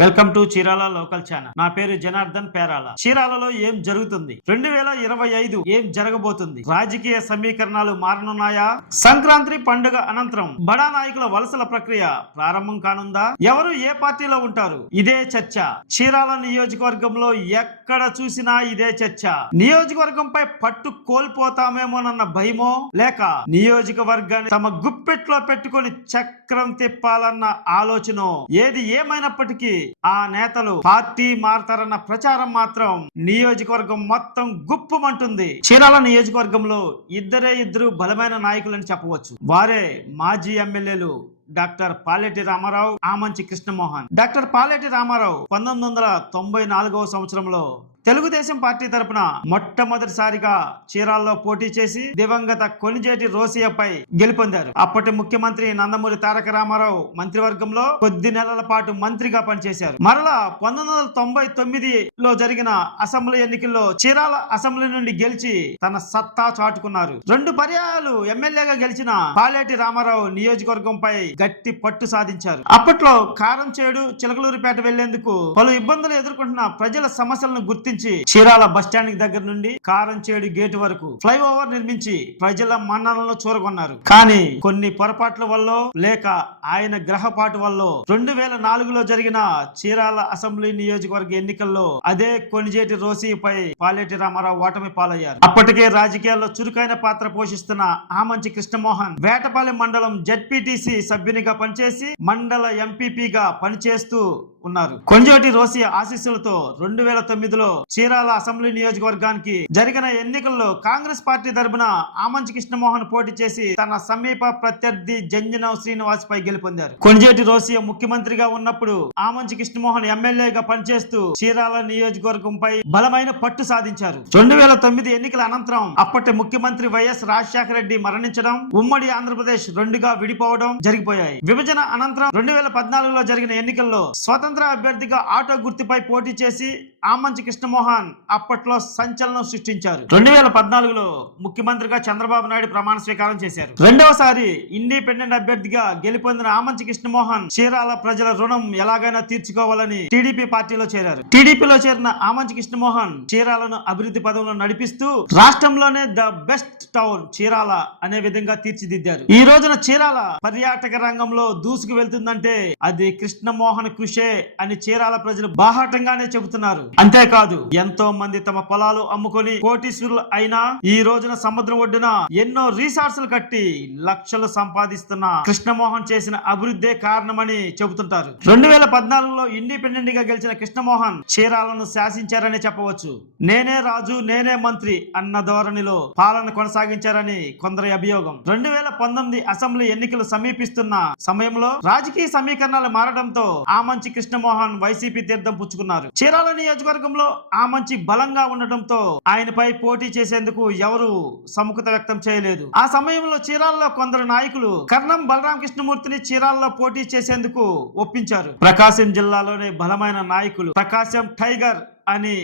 Welcome to Chirala local channel. నా పేరు జనార్దన్ పేరాల. చీరాలలో ఏం జరుగుతుంది? 2025 ఏం జరగబోతుంది? రాజకీయ సమీకరణాలు మారనున్నాయా? సంక్రాంతి పండుగ అనంతరం బడా నాయకుల వలసల ప్రక్రియ ప్రారంభం కానుందా? ఎవరు ఏ పార్టీలో ఉంటారు? ఇదే చర్చ. చీరాల నియోజకవర్గంలో ఎక్కడ చూసినా ఇదే చర్చ. నియోజకవర్గంపై పట్టు కోల్పోతామేమోనన్న భయమో, లేక నియోజకవర్గాన్ని తమ గుప్పెట్లో పెట్టుకొని చక్రం తిప్పాలన్న ఆలోచన, ఏది ఏమైనప్పటికీ ఆ నేతలు పార్టీ మారతారన్న ప్రచారం మాత్రం నియోజకవర్గం మొత్తం గుప్పుమంటుంది. చీరాల నియోజకవర్గంలో ఇద్దరు బలమైన నాయకులని చెప్పవచ్చు. వారే మాజీ ఎమ్మెల్యేలు డాక్టర్ పాలెటి రామారావు, ఆమంచి కృష్ణమోహన్. డాక్టర్ పాలెటి రామారావు 1994వ సంవత్సరంలో తెలుగుదేశం పార్టీ తరపున మొట్టమొదటిసారిగా చీరాల్లో పోటీ చేసి దివంగత కొణిజేటి రోసియపై గెలుపొందారు. అప్పటి ముఖ్యమంత్రి నందమూరి తారక రామారావు మంత్రివర్గంలో కొద్ది నెలల పాటు మంత్రిగా పనిచేశారు. మరలా 1999లో జరిగిన అసెంబ్లీ ఎన్నికల్లో చీరాల అసెంబ్లీ నుండి గెలిచి తన సత్తా చాటుకున్నారు. 2 పర్యాయాలు ఎమ్మెల్యేగా గెలిచిన పాలెటి రామారావు నియోజకవర్గంపై గట్టి పట్టు సాధించారు. అప్పట్లో కారంచేడు, చిలకలూరిపేట వెళ్లేందుకు పలు ఇబ్బందులు ఎదుర్కొంటున్న ప్రజల సమస్యలను గుర్తించి చీరాల బస్టాండ్ దగ్గర నుండి కారంచేడు గేటు వరకు ఫ్లైఓవర్ నిర్మించి ప్రజల మన్ననలను చూరగొన్నారు. కానీ కొన్ని పొరపాట్ల వల్ల, లేక ఆయన గ్రహపాటు వల్ల 2004లో జరిగిన చీరాల అసెంబ్లీ నియోజకవర్గ ఎన్నికల్లో అదే కొణిజేటి రోసిపై పాలెటి రామారావు ఓటమి పాలయ్యారు. అప్పటికే రాజకీయాల్లో చురుకైన పాత్ర పోషిస్తున్న ఆమంచి కృష్ణమోహన్ వేటపాలెం మండలం జెడ్పీటీసీ సభ్యునిగా పనిచేసి మండల ఎంపీపీగా పనిచేస్తూ ఉన్నారు. కొణిజేటి రోసి ఆశీస్సులతో 2009లో చీరాల అసెంబ్లీ నియోజకవర్గానికి జరిగిన ఎన్నికల్లో కాంగ్రెస్ పార్టీ తరపున ఆమంచి కృష్ణమోహన్ పోటీ చేసి తన సమీప ప్రత్యర్థి జంజనం శ్రీనివాస్ పై గెలుపొందారు. కొణిజేటి రోసి ముఖ్యమంత్రిగా ఉన్నప్పుడు ఆమంచి కృష్ణమోహన్ ఎమ్మెల్యేగా పనిచేస్తూ చీరాల నియోజకవర్గంపై బలమైన పట్టు సాధించారు. 2009 ఎన్నికల అనంతరం అప్పటి ముఖ్యమంత్రి వైఎస్ రాజశేఖర రెడ్డి మరణించడం, ఉమ్మడి ఆంధ్రప్రదేశ్ 2గా విడిపోవడం జరిగిపోయాయి. విభజన అనంతరం 2014లో జరిగిన ఎన్నికల్లో స్వతంత్ర అభ్యర్థిగా ఆటో గుర్తుపై పోటీ చేసి ఆమంచి కృష్ణమోహన్ అప్పట్లో సంచలనం సృష్టించారు. 2014లో ముఖ్యమంత్రిగా చంద్రబాబు నాయుడు ప్రమాణ స్వీకారం చేశారు. రెండవసారి ఇండిపెండెంట్ అభ్యర్థిగా గెలుపొందిన ఆమంచి కృష్ణమోహన్ చీరాల ప్రజల రుణం ఎలాగైనా తీర్చుకోవాలని టీడీపీ పార్టీలో చేరారు. టీడీపీలో చేరిన ఆమంచి కృష్ణమోహన్ చీరాలను అభివృద్ధి పదంలో నడిపిస్తూ రాష్ట్రంలోనే ద బెస్ట్ టౌన్ చీరాల అనే విధంగా తీర్చిదిద్దారు. ఈ రోజున చీరాల పర్యాటక రంగంలో దూసుకు వెళ్తుందంటే అది కృష్ణమోహన్ కృషే అని చీరాల ప్రజలు బాహాటంగానే చెబుతున్నారు. అంతేకాదు ఎంతో మంది తమ పొలాలు అమ్ముకొని కోటీశ్వరులు అయినా ఈ రోజున సముద్రం ఒడ్డున ఎన్నో రిసార్ట్స్ కట్టి లక్షలు సంపాదిస్తున్న కృష్ణమోహన్ చేసిన అభివృద్ధే కారణమని చెబుతుంటారు. 2014లో ఇండిపెండెంట్ గా గెలిచిన కృష్ణమోహన్ చీరాలను శాసించారని చెప్పవచ్చు. నేనే రాజు నేనే మంత్రి అన్న ధోరణిలో పాలన కొనసాగించారని కొందరి అభియోగం. 2019 అసెంబ్లీ ఎన్నికలు సమీపిస్తున్న సమయంలో రాజకీయ సమీకరణాలు మారడంతో ఆమంచి కృష్ణమోహన్ వైసీపీ తీర్థం పుచ్చుకున్నారు. చీరాల నియోజకవర్గంలో ఆమంచి బలంగా ఉండటంతో ఆయనపై పోటీ చేసేందుకు ఎవరు సముఖత వ్యక్తం చేయలేదు. ఆ సమయంలో చీరాలలో కొందరు నాయకులు కర్ణం బలరామకృష్ణమూర్తిని చీరాలలో పోటీ చేసేందుకు ఒప్పించారు. ప్రకాశం జిల్లాలోనే బలమైన నాయకులు ప్రకాశం టైగర్ అని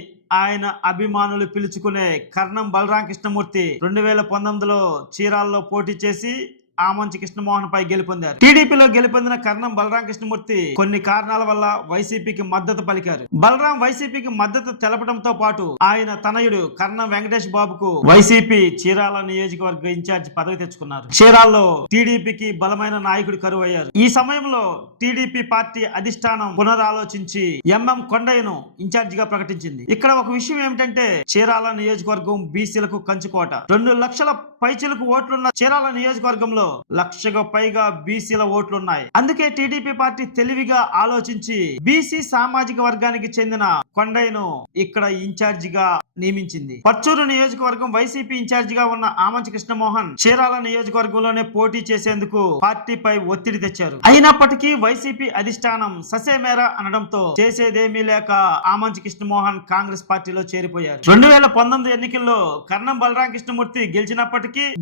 ఆయన అభిమానులు పిలుచుకునే కర్ణం బలరామకృష్ణమూర్తి 2019లో చీరాలలో పోటీ చేసి ఆమంచి కృష్ణమోహన్ పై గెలుపొందారు. టీడీపీలో గెలుపొందిన కర్ణం బలరామకృష్ణమూర్తి కొన్ని కారణాల వల్ల వైసీపీకి మద్దతు పలికారు. బలరాం వైసీపీకి మద్దతు తెలపడంతో పాటు ఆయన తనయుడు కర్ణం వెంకటేష్ బాబుకు వైసీపీ చీరాల నియోజకవర్గ ఇన్ఛార్జ్ పదవి తెచ్చుకున్నారు. చీరాల్లో టీడీపీకి బలమైన నాయకుడు కరువయ్యారు. ఈ సమయంలో టీడీపీ పార్టీ అధిష్టానం పునరాలోచించి ఎంఎం కొండయ్యను ఇన్ఛార్జ్ గా ప్రకటించింది. ఇక్కడ ఒక విషయం ఏమిటంటే చీరాల నియోజకవర్గం బీసీలకు కంచుకోట. 2 లక్షల పైచిలకు ఓట్లున్న చీరాల నియోజకవర్గంలో 1,00,000కు పైగా బీసీల ఓట్లున్నాయి. అందుకే టీడీపీ పార్టీ తెలివిగా ఆలోచించి బీసీ సామాజిక వర్గానికి చెందిన కొండయ్యను ఇక్కడ ఇన్ఛార్జిగా నియమించింది. పర్చూరు నియోజకవర్గం వైసీపీ ఇన్ఛార్జిగా ఉన్న ఆమంచి కృష్ణమోహన్ చీరాల నియోజకవర్గంలోనే పోటీ చేసేందుకు పార్టీపై ఒత్తిడి తెచ్చారు. అయినప్పటికీ వైసీపీ అధిష్టానం ససేమేరా అనడంతో చేసేదేమీ లేక ఆమంచి కృష్ణమోహన్ కాంగ్రెస్ పార్టీలో చేరిపోయారు. 2019 ఎన్నికల్లో కర్ణం బలరామకృష్ణమూర్తి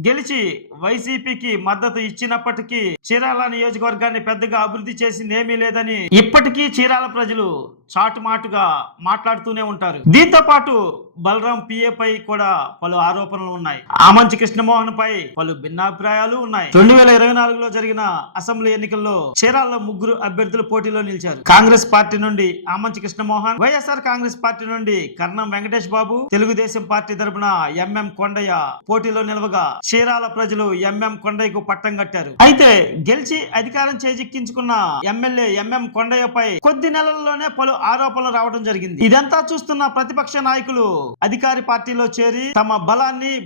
గెలిచి వైసీపీకి మద్దతు ఇచ్చినప్పటికీ చీరాల నియోజకవర్గాన్ని పెద్దగా అభివృద్ధి చేసిందేమీ లేదని ఇప్పటికీ చీరాల ప్రజలు చాటుమాటుగా మాట్లాడుతూనే ఉంటారు. దీంతో పాటు బలరాం పిఏ పై కూడా పలు ఆరోపణలు ఉన్నాయి. ఆమంచి కృష్ణమోహన్ పై పలు భిన్నాభిప్రాయాలు ఉన్నాయి. 2024లో జరిగిన అసెంబ్లీ ఎన్నికల్లో చీరాలలో 3 అభ్యర్థులు పోటీలో నిలిచారు. కాంగ్రెస్ పార్టీ నుండి ఆమంచి కృష్ణమోహన్, వైఎస్ఆర్ కాంగ్రెస్ పార్టీ నుండి కర్ణం వెంకటేష్ బాబు, తెలుగుదేశం పార్టీ తరపున ఎంఎం కొండయ్య పోటీలో నిలవగా చీరాల ప్రజలు ఎంఎం కొండయ్యకు పట్టం కట్టారు. అయితే గెలిచి అధికారం చేజిక్కించుకున్న ఎమ్మెల్యే ఎంఎం కొండయ్యపై కొద్ది నెలల్లోనే పలు ఆరోపణలు రావడం జరిగింది. ఇదంతా చూస్తున్న ప్రతిపక్ష నాయకులు అధికారి పార్టీలో చేరి తమ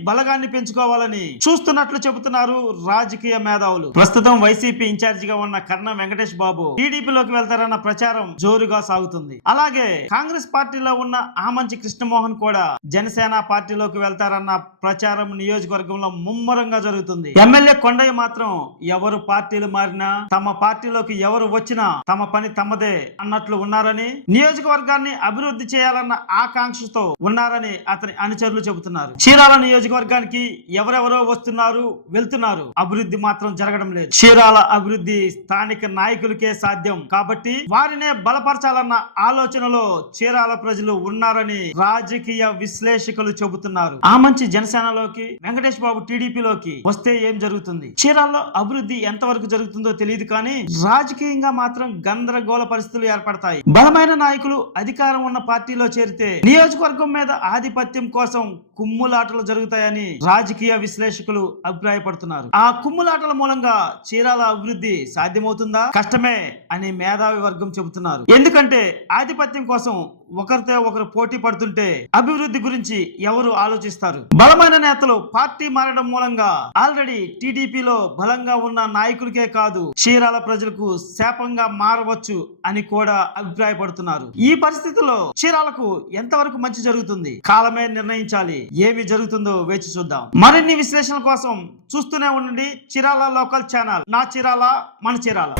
బలగాన్ని పెంచుకోవాలని చూస్తున్నట్లు చెబుతున్నారు రాజకీయ మేధావులు. ప్రస్తుతం వైసీపీ ఇన్ఛార్జిగా ఉన్న కర్ణం వెంకటేష్ బాబు టీడీపీలోకి వెళ్తారన్న ప్రచారం జోరుగా సాగుతుంది. అలాగే కాంగ్రెస్ పార్టీలో ఉన్న ఆమంచి కృష్ణమోహన్ కూడా జనసేన పార్టీలోకి వెళ్తారన్న ప్రచారం నియోజకవర్గంలో ముమ్మరంగా జరుగుతుంది. ఎమ్మెల్యే కొండయ్య మాత్రం ఎవరు పార్టీలు మారినా, తమ పార్టీలోకి ఎవరు వచ్చినా తమ పని తమదే అన్నట్లు ఉన్నారని, నియోజకవర్గాన్ని అభివృద్ధి చేయాలన్న ఆకాంక్షతో ఉన్నారని అతని అనుచరులు చెబుతున్నారు. చీరాల నియోజకవర్గానికి ఎవరెవరో వస్తున్నారు, వెళ్తున్నారు, అభివృద్ధి మాత్రం జరగడం లేదు. చీరాల అభివృద్ధి స్థానిక నాయకులకే సాధ్యం కాబట్టి వారినే బలపరచాలన్న ఆలోచనలో చీరాల ప్రజలు ఉన్నారని రాజకీయ విశ్లేషకులు చెబుతున్నారు. ఆమంచి జనసేనలోకి, వెంకటేష్ బాబు టీడీపీలోకి వస్తే ఏం జరుగుతుంది? చీరాల్లో అభివృద్ధి ఎంతవరకు జరుగుతుందో తెలియదు కానీ రాజకీయంగా మాత్రం గందరగోళ పరిస్థితులు ఏర్పడతాయి. బలమైన నాయకులు అధికారం ఉన్న పార్టీలో చేరితే నియోజకవర్గం మీద ఆధిపత్యం కోసం కుమ్ములాటలు జరుగుతాయని రాజకీయ విశ్లేషకులు అభిప్రాయపడుతున్నారు. ఆ కుమ్ములాటల మూలంగా చీరాల అభివృద్ధి సాధ్యమవుతుందా? కష్టమే అని మేధావి వర్గం చెబుతున్నారు. ఎందుకంటే ఆధిపత్యం కోసం ఒకరితో ఒకరు పోటీ పడుతుంటే అభివృద్ధి గురించి ఎవరు ఆలోచిస్తారు? బలమైన నేతలు పార్టీ మారడం మూలంగా ఆల్రెడీ టీడీపీలో బలంగా ఉన్న నాయకులకే కాదు చీరాల ప్రజలకు శాపంగా మారవచ్చు అని కూడా అభిప్రాయపడుతున్నారు. ఈ పరిస్థితుల్లో చీరాలకు ఎంతవరకు మంచి జరుగుతుంది? కాలమే నిర్ణయించాలి. ఏమి జరుగుతుందో వేచి చూద్దాం. మరిన్ని విశ్లేషణ కోసం చూస్తూనే ఉండండి చీరాల లోకల్ ఛానల్. నా చీరాల, మన చీరాల.